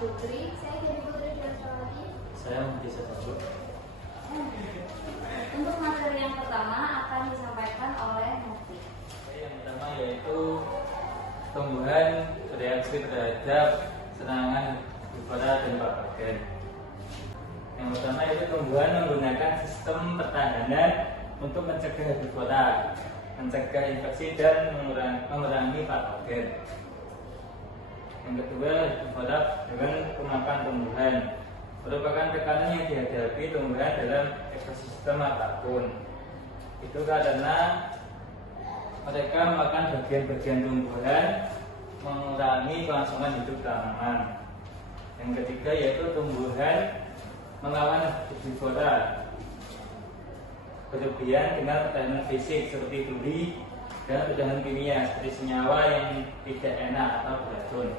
Putri. Saya Dewi Putri Diastrawati. Saya bisa Satu. Untuk materi yang pertama akan disampaikan oleh Mufti. Yang pertama yaitu tumbuhan bereaksi terhadap serangan herbivora dan patogen. Yang pertama yaitu tumbuhan menggunakan sistem pertahanan untuk mencegah herbivora, mencegah infeksi dan mengurangi patogen. Yang kedua, herbivora dengan pemakan tumbuhan merupakan tekanan yang dihadapi tumbuhan dalam ekosistem apapun. Itu karena mereka makan bagian-bagian tumbuhan, mengurangi kelangsungan hidup tanaman. Yang ketiga yaitu tumbuhan melawan herbivora berlebihan dengan pertahanan fisik seperti duri dan pertahanan kimia seperti senyawa yang tidak enak atau beracun.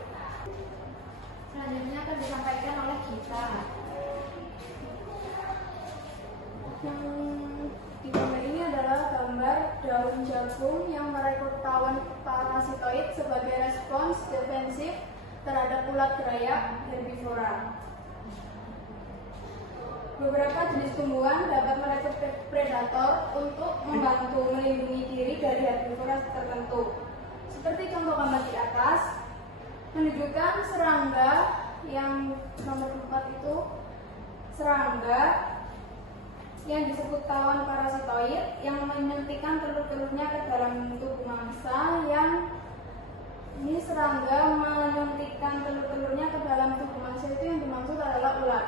Selanjutnya akan disampaikan oleh kita. Yang di gambar ini adalah gambar daun jagung yang merekrut tawon parasitoid sebagai respons defensif terhadap ulat berayak herbivora. Beberapa jenis tumbuhan dapat merekrut predator untuk membantu melindungi diri dari herbivora tertentu. Seperti contoh gambar di atas menunjukkan serangga yang nomor 4 itu serangga yang disebut tawon parasitoid yang menyuntikkan telur-telurnya ke dalam tubuh mangsa. Yang ini serangga menyuntikkan telur-telurnya ke dalam tubuh mangsa, itu yang dimaksud adalah ulat.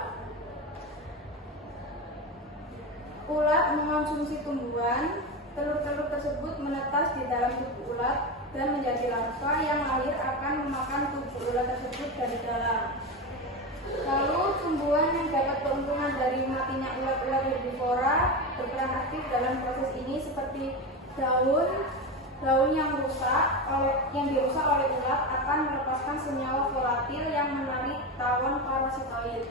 Ulat mengonsumsi tumbuhan, telur-telur tersebut menetas di dalam tubuh ulat dan menjadi larva yang lahir akan memakan tubuh ulat tersebut dari dalam. Lalu tumbuhan yang dapat keuntungan dari matinya ulat-ulat herbivora berperan aktif dalam proses ini seperti daun yang dirusak oleh ulat akan melepaskan senyawa volatil yang menarik tawon parasitoid.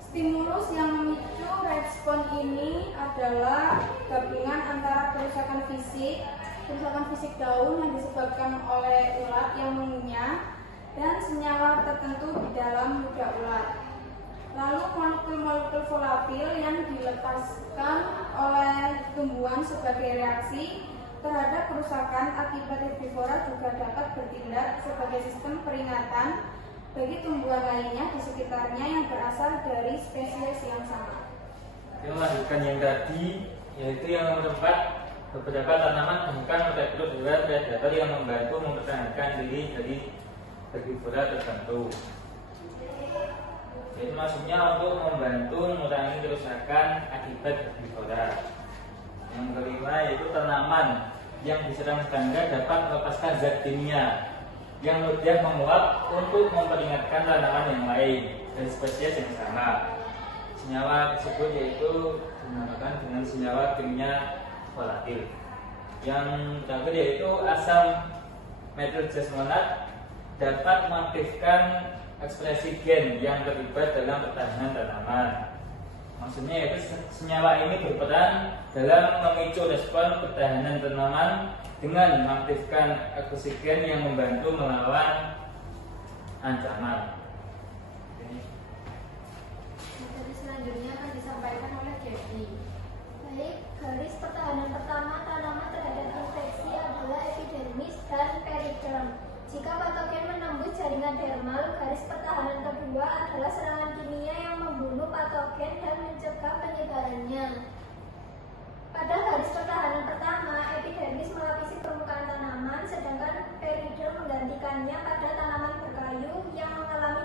Stimulus yang memicu respon ini adalah gabungan antara kerusakan fisik daun yang disebabkan oleh ulat yang mengunyah dan senyawa tertentu di dalam ludah ulat. Lalu molekul-molekul volatil yang dilepaskan oleh tumbuhan sebagai reaksi terhadap kerusakan akibat herbivora juga dapat bertindak sebagai sistem peringatan bagi tumbuhan lainnya di sekitarnya yang berasal dari spesies yang sama. Kita lanjutkan yang tadi, yaitu yang nomor 4, beberapa tanaman bukan merekrut hewan predator yang membantu mempertahankan diri dari herbivora tertentu. Itu maksudnya untuk membantu mengurangi kerusakan akibat herbivora. Yang kelima yaitu tanaman yang diserang serangga dapat melepaskan zat kimia yang mudah menguap untuk memperingatkan tanaman yang lain dan spesies yang sama. Senyawa tersebut yaitu dinamakan dengan senyawa kimia volatil. Yang terakhir yaitu asam metiljesmonat dapat mengaktifkan ekspresi gen yang terlibat dalam pertahanan tanaman. Maksudnya yaitu senyawa ini berperan dalam memicu respon pertahanan tanaman dengan mengaktifkan ekspresi gen yang membantu melawan ancaman. Materi selanjutnya akan disampaikan oleh Devi. Baik, garis pertahanan pertama tanaman terhadap infeksi adalah epidermis dan periderm. Jika patogen menembus jaringan dermal, garis pertahanan kedua adalah serangan kimia yang membunuh patogen dan mencegah penyebarannya. Pada garis pertahanan pertama, epidermis melapisi permukaan tanaman, sedangkan periderm menggantikannya pada tanaman berkayu yang mengalami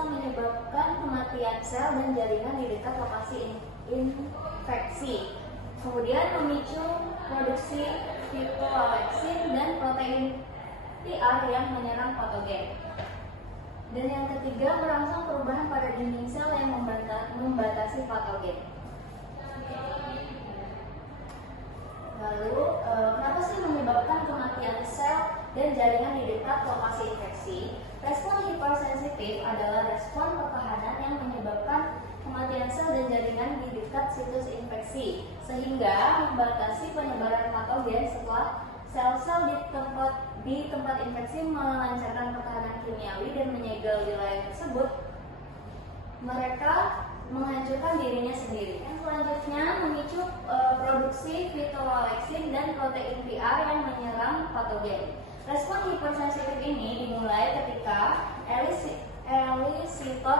bisa menyebabkan kematian sel dan jaringan di dekat lokasi infeksi. Kemudian memicu produksi fitoaleksin dan protein PR yang menyerang patogen. Dan yang ketiga, merangsang perubahan pada dinding sel yang membatasi patogen. Lalu, kenapa sih menyebabkan kematian sel dan jaringan di dekat lokasi infeksi? Respon hipersensitif adalah respon pertahanan yang menyebabkan kematian sel dan jaringan di dekat situs infeksi, sehingga membatasi penyebaran patogen setelah sel-sel di tempat infeksi melancarkan pertahanan kimiawi dan menyegel wilayah tersebut. Mereka menghancurkan dirinya sendiri. Yang selanjutnya memicu produksi fitoaleksin dan protein PR yang menyerang patogen. Respon hipersensitif ini dimulai ketika elisitor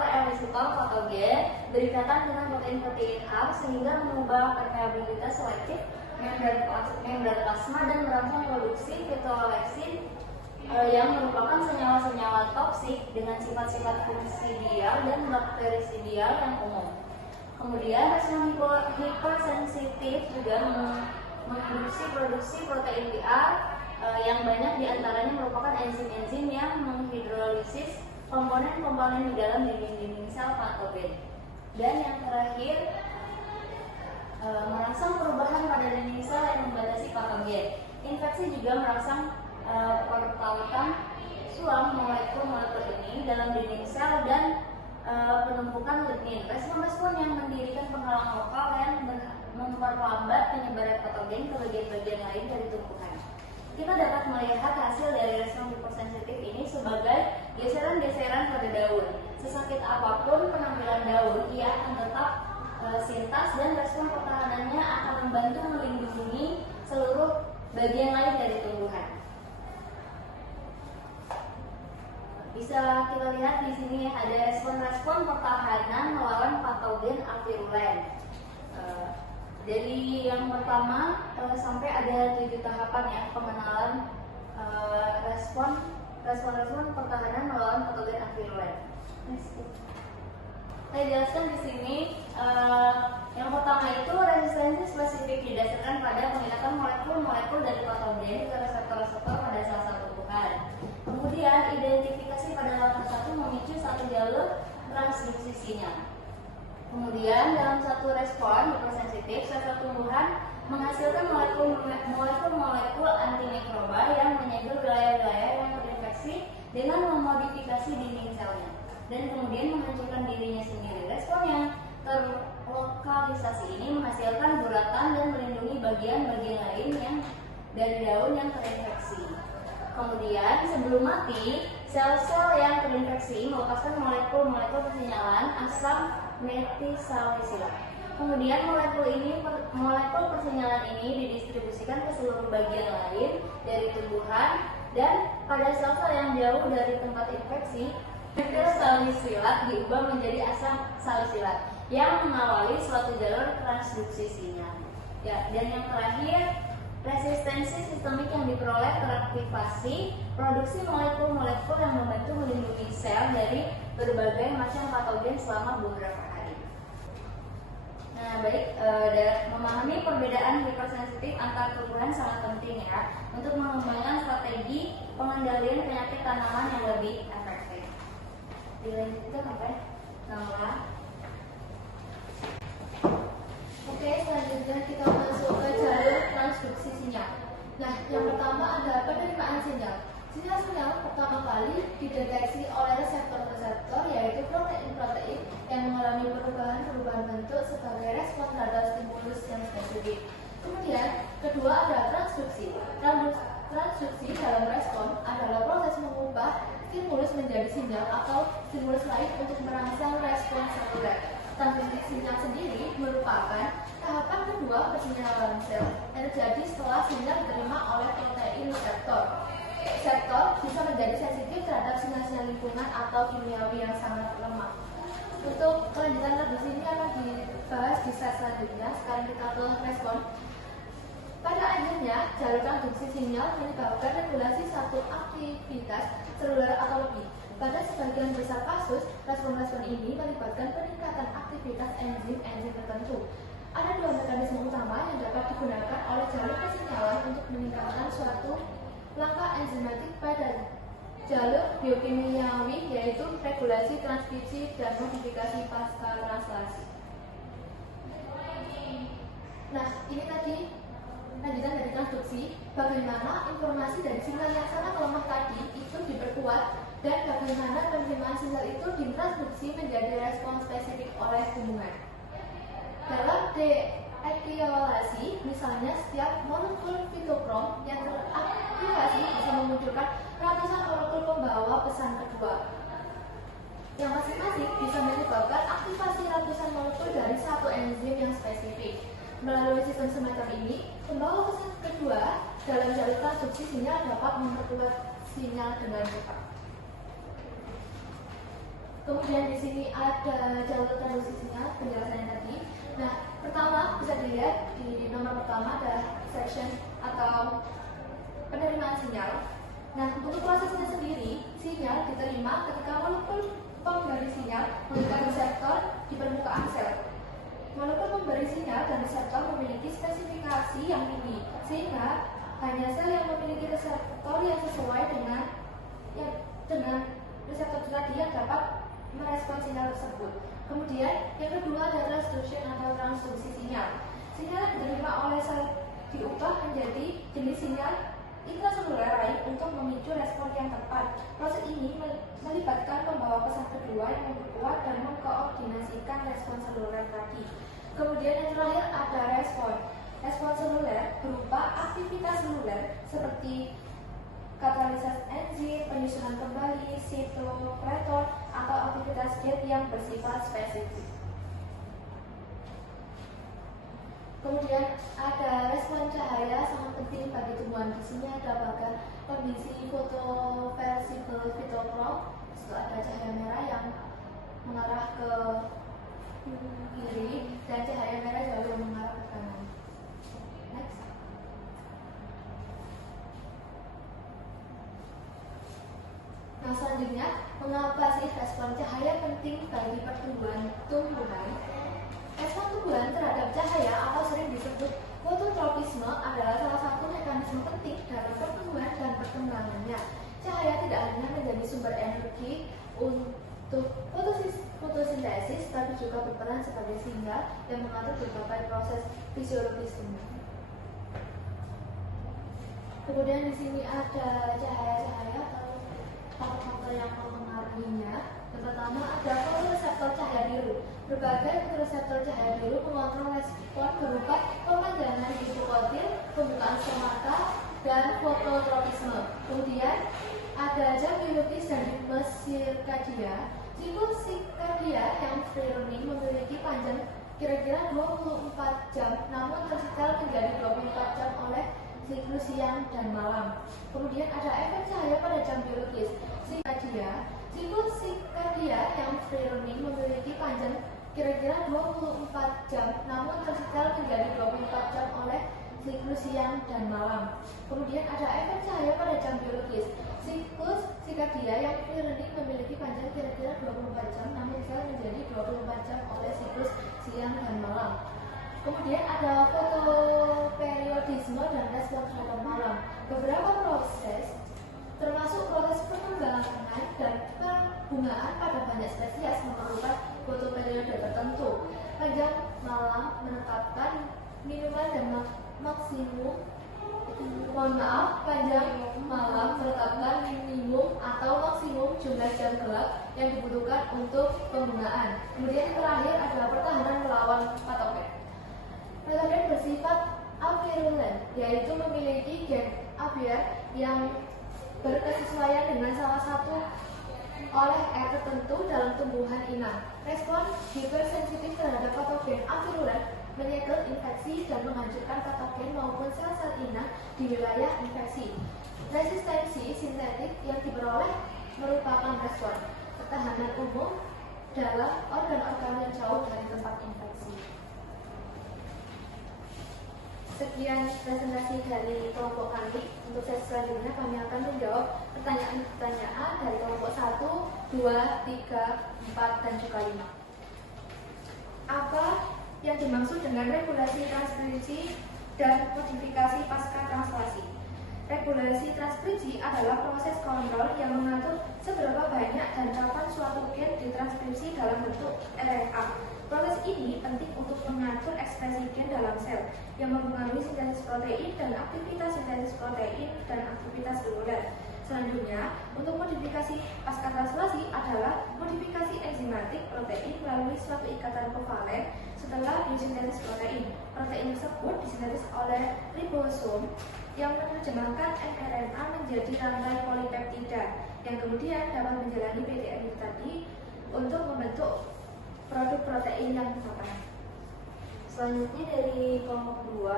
patogen berikatan dengan protein-protein A sehingga mengubah permeabilitas selektif membran plasma dan merangsang produksi fitoaleksin yang merupakan senyawa-senyawa toksik dengan sifat-sifat fungsidial dan bakterisidial yang umum. Kemudian respon hipersensitif juga produksi protein PR yang banyak diantaranya merupakan enzim-enzim yang menghidrolisis komponen-komponen di dalam dinding-dinding sel patogen. Dan yang terakhir, merangsang perubahan pada dinding sel yang membatasi patogen. Infeksi juga merangsang pertautan suam molekul-molekul ini dalam dinding sel dan penumpukan lignin. Respon-respon yang mendirikan penghalang lokal yang memperlambat penyebaran patogen ke bagian-bagian lain dari tumbuhan. Kita dapat melihat hasil dari respon hipersensitif ini sebagai geseran-geseran pada daun. Sesakit apapun penampilan daun, ia akan tetap sintas dan respon pertahanannya akan membantu melindungi seluruh bagian lain dari tumbuhan. Bisa kita lihat di sini ada respon-respon pertahanan melawan patogen avirulen. Jadi yang pertama sampai ada 7 tahapan ya pengenalan respon pertahanan melawan patogen avirulen. Saya jelaskan di sini. Yang pertama itu resistensi spesifik didasarkan pada pengikatan molekul-molekul dari patogen ke reseptor-reseptor pada sel-sel tumbuhan. Kemudian identifikasi pada langkah 1 memicu satu jalur transduksi sinyal. Kemudian dalam satu respon hipersensitif, sel-sel tumbuhan menghasilkan molekul-molekul antimikroba yang menyegel wilayah-wilayah yang terinfeksi dengan memodifikasi dinding selnya dan kemudian menghancurkan dirinya sendiri. Respon yang terlokalisasi ini menghasilkan guratan dan melindungi bagian-bagian lain yang dari daun yang terinfeksi. Kemudian sebelum mati, sel-sel yang terinfeksi melepaskan molekul-molekul persinyalan asam metisalisilat. Kemudian molekul persinyalan ini didistribusikan ke seluruh bagian lain dari tumbuhan dan pada sel-sel yang jauh dari tempat infeksi, metisalisilat diubah menjadi asam salisilat yang mengawali suatu jalur transduksi sinyal. Ya, dan yang terakhir, resistensi sistemik yang diperoleh teraktivasi produksi molekul-molekul yang membantu melindungi sel dari berbagai macam patogen selama beberapa hari. Nah, baik, memahami perbedaan hipersensitif antar tumbuhan sangat penting ya untuk mengembangkan strategi pengendalian penyakit tanaman yang lebih efektif. Dilanjutkan apa ya? Nala. Oke, selanjutnya kita masuk ke jalur transduksi sinyal. Nah, yang pertama ada penerimaan sinyal. Sinyal-sinyal pertama kali dideteksi oleh reseptor-reseptor yaitu protein-protein yang mengalami perubahan bentuk sebagai respon terhadap stimulus yang spesifik. Kemudian, kedua ada transduksi. Transduksi dalam respon adalah proses mengubah stimulus menjadi sinyal atau stimulus lain untuk merangsang respon seluler. Transduksi sinyal sendiri merupakan tahapan kedua persinyalan sel yang terjadi setelah sinyal diterima oleh protein reseptor. Reseptor bisa menjadi sensitif terhadap sinyal-sinyal lingkungan atau kimiawi yang sangat lemah. Untuk kelanjutan transduksi ini akan dibahas di slide selanjutnya. Sekarang kita ke respon. Pada akhirnya, jalur transduksi sinyal menyebabkan regulasi satu aktivitas seluler atau lebih. Pada sebagian besar kasus, respon-respon ini melibatkan peningkatan aktivitas enzim-enzim tertentu. Ada dua mekanisme utama yang dapat digunakan oleh jalur kesinyalan untuk meningkatkan suatu langkah enzimatik pada jalur biokimiawi, yaitu regulasi transkripsi dan modifikasi pasca translasi. Nah, ini tadi lanjutan dari transduksi, bagaimana informasi dari sinyal yang sangat lemah tadi itu diperkuat dan bagaimana penerimaan sinyal itu ditransduksi menjadi respon spesifik oleh hubungan. Dalam deetiolasi, misalnya setiap molekul fitokrom yang teraktivasi bisa memunculkan ratusan molekul pembawa pesan kedua, yang masing-masing bisa menyebabkan aktivasi ratusan molekul dari satu enzim yang spesifik. Melalui sistem semacam ini, pembawa pesan kedua dalam jalur transduksi sinyal dapat memperkuat sinyal dengan cepat. Kemudian di sini ada jalur transduksi sinyal penjelasannya tadi. Nah, pertama bisa dilihat di nomor pertama ada section atau penerimaan sinyal. Nah, untuk prosesnya sendiri, sinyal diterima ketika molekul pemberi sinyal memiliki reseptor di permukaan sel. Molekul pemberi sinyal dan reseptor memiliki spesifikasi yang tinggi, sehingga hanya sel yang memiliki reseptor yang sesuai dengan reseptor tadi yang dapat merespon sinyal tersebut. Kemudian yang kedua adalah transduction atau transduksi sinyal. Sinyal yang diterima oleh sel diubah menjadi jenis sinyal intraseluler lain untuk memicu respon yang tepat. Proses ini melibatkan pembawa pesan kedua yang memperkuat dan mengkoordinasikan respon seluler tadi. Kemudian yang terakhir ada respon. Respon seluler berupa aktivitas seluler seperti katalisasi enzim, penyusunan kembali, sitokroton, atau aktivitas gate yang bersifat spesifik. Kemudian ada respon cahaya sangat penting bagi tumbuhan. Di sini ada bagian kondisi fotoversible fitokrom. Itu ada cahaya merah yang mengarah ke kiri dan cahaya merah jauh yang mengarah ke kanan. Next. Nah, selanjutnya, mengapa sih respon cahaya penting bagi pertumbuhan tumbuhan? Respon tumbuhan terhadap cahaya atau sering disebut fototropisme adalah salah satu mekanisme penting dalam pertumbuhan dan perkembangannya. Cahaya tidak hanya menjadi sumber energi untuk fotosintesis, tapi juga berperan sebagai sinyal yang mengatur berbagai proses fisiologis tumbuhan. Kemudian di sini ada cahaya-cahaya faktor-faktor yang mempengaruhinya. Yang pertama ada fotoreseptor cahaya biru. Berbagai fotoreseptor cahaya biru mengontrol respon berupa pemandangan hipokotil, pembukaan stomata, dan fototropisme. Kemudian ada jam biologis dan ritme sirkadia. Siklus sirkadia yang free running memiliki panjang kira-kira 24 jam, namun tersetel menjadi 24 jam oleh siklus siang dan malam. Kemudian ada efek cahaya pada jam biologis sirkadia. Siklus sirkadia yang free running memiliki panjang kira-kira 24 jam, namun tersetel menjadi 24 jam oleh siklus siang dan malam. Kemudian ada efek cahaya pada jam biologis. Siklus sirkadia yang free running memiliki panjang kira-kira 24 jam, namun tersetel menjadi 24 jam oleh siklus siang dan malam. Kemudian ada fotoperiodisme dan respon terhadap malam. Beberapa proses, termasuk proses perkembangan dan pembungaan pada banyak spesies, memerlukan fotoperiode tertentu. Panjang malam menetapkan minimal dan maksimum. Panjang malam menetapkan minimum atau maksimum jumlah jam gelap yang dibutuhkan untuk pembungaan. Kemudian terakhir adalah pertahanan melawan patogen. Patogen bersifat avirulen, yaitu memiliki gen aviar yang berkesesuaian dengan salah satu oleh tertentu dalam tumbuhan inang. Respon hipersensitif terhadap patogen avirulen menyegel infeksi dan menghancurkan patogen maupun sel-sel inang di wilayah infeksi. Resistensi sintetik yang diperoleh merupakan respon pertahanan umum dalam organ-organ yang jauh dari tempat infeksi. Sekian. sekian presentasi dari kelompok kami. Untuk sesi selanjutnya kami akan menjawab pertanyaan-pertanyaan dari kelompok 1, 2, 3, 4, dan juga 5. Apa yang dimaksud dengan regulasi transkripsi dan modifikasi pasca translasi? Regulasi transkripsi adalah proses kontrol yang mengatur seberapa banyak dan kapan suatu gen ditranskripsi dalam bentuk RNA. Proses ini penting untuk mengatur ekspresi gen dalam sel yang mempengaruhi sintesis protein dan aktivitas sintesis protein dan aktivitas seluler. Selanjutnya, untuk modifikasi pasca translasi adalah modifikasi enzimatik protein melalui suatu ikatan kovalen setelah disintesis protein. Protein tersebut disintesis oleh ribosom yang menerjemahkan mRNA menjadi rantai polipeptida yang kemudian dapat menjalani PTM tadi untuk membentuk produk protein yang ditetapkan. Selanjutnya dari kelompok 2,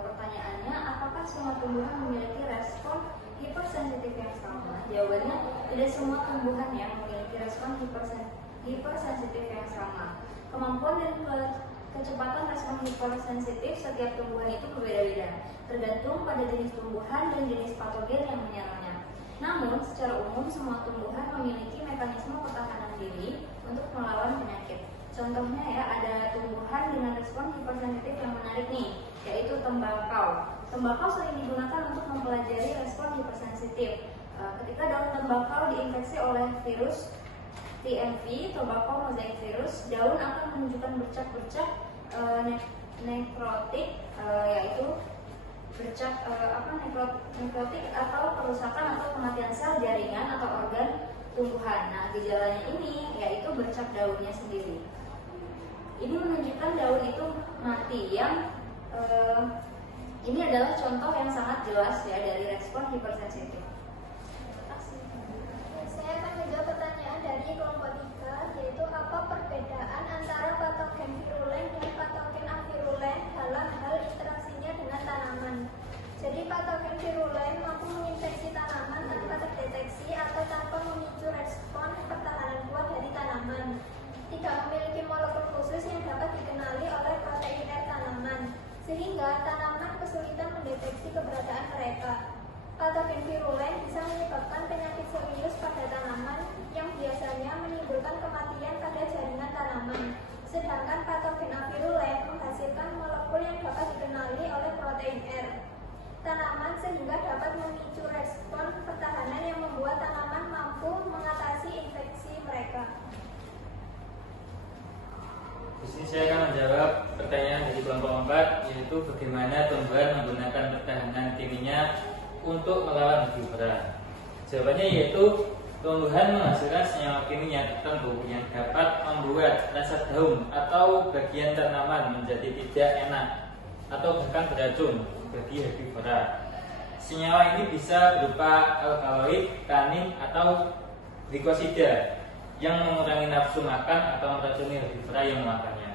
pertanyaannya, apakah semua tumbuhan memiliki respon hipersensitif yang sama? Jawabannya, tidak semua tumbuhan yang memiliki respon hipersensitif yang sama. Kemampuan dan kecepatan respon hipersensitif setiap tumbuhan itu berbeda-beda, tergantung pada jenis tumbuhan dan jenis patogen yang menyerangnya. Namun, secara umum semua tumbuhan memiliki mekanisme pertahanan diri untuk melawan penyakit. Contohnya ya, ada tumbuhan dengan respon hipersensitif yang menarik nih, yaitu tembakau. Tembakau sering digunakan untuk mempelajari respon hipersensitif. Ketika daun tembakau diinfeksi oleh virus TMV, tobacco mosaic virus, daun akan menunjukkan bercak-bercak nekrotik, yaitu bercak nekrotik atau kerusakan atau kematian sel jaringan atau organ tumbuhan. Nah, gejalanya ini yaitu bercak daunnya sendiri. Ini menunjukkan daun itu mati, yang ini adalah contoh yang sangat jelas ya dari respon hipersensitif. Saya akan menjawab pertanyaan dari kelompok 3, yaitu apa perbedaan antara patogen virulen dan patogen avirulen dalam hal interaksinya dengan tanaman. Jadi patogen virulen mampu menginfeksi tanaman tanpa terdeteksi atau tanpa memicu respon pertahanan kuat dari tanaman. Tidak memiliki molekul khusus yang dapat dikenali oleh protein R tanaman, sehingga tanaman kesulitan mendeteksi keberadaan mereka. Patogen virulen bisa menyebabkan penyakit serius pada tanaman yang biasanya menimbulkan kematian pada jaringan tanaman. Sedangkan patogen avirulen menghasilkan molekul yang dapat dikenali oleh protein R tanaman sehingga dapat memicu respon pertahanan yang membuat tanaman mampu mengatasi infeksi mereka. Di sini saya akan menjawab pertanyaan dari kelompok 4, yaitu bagaimana tumbuhan menggunakan pertahanan kimia untuk melawan herbivora. Jawabannya yaitu tumbuhan menghasilkan senyawa kimia tertentu yang dapat membuat rasa daun atau bagian tanaman menjadi tidak enak atau bahkan beracun bagi herbivora. Senyawa ini bisa berupa alkaloid, tanin, atau glikosida yang mengurangi nafsu makan atau meracuni herbivora yang memakannya.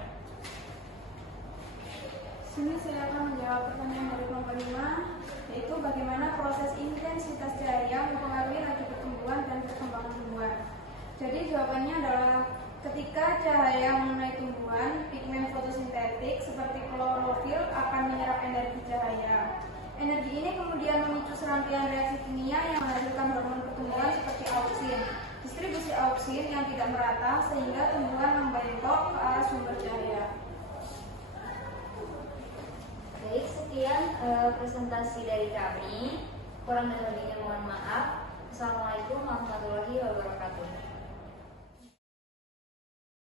Sini saya akan menjawab pertanyaan dari kelompok 5, yaitu bagaimana proses intensitas cahaya mempengaruhi laju pertumbuhan dan perkembangan tumbuhan. Jadi jawabannya adalah ketika cahaya mengenai tumbuhan, pigmen fotosintetik seperti klorofil akan menyerap energi cahaya. Energi ini kemudian memicu serangkaian reaksi kimia yang menghasilkan hormon pertumbuhan seperti auksin. Distribusi auksin yang tidak merata sehingga tumbuhan membengkok ke arah sumber cahaya. Baik, sekian presentasi dari kami. Kurang dan lebihnya mohon maaf. Assalamualaikum warahmatullahi wabarakatuh.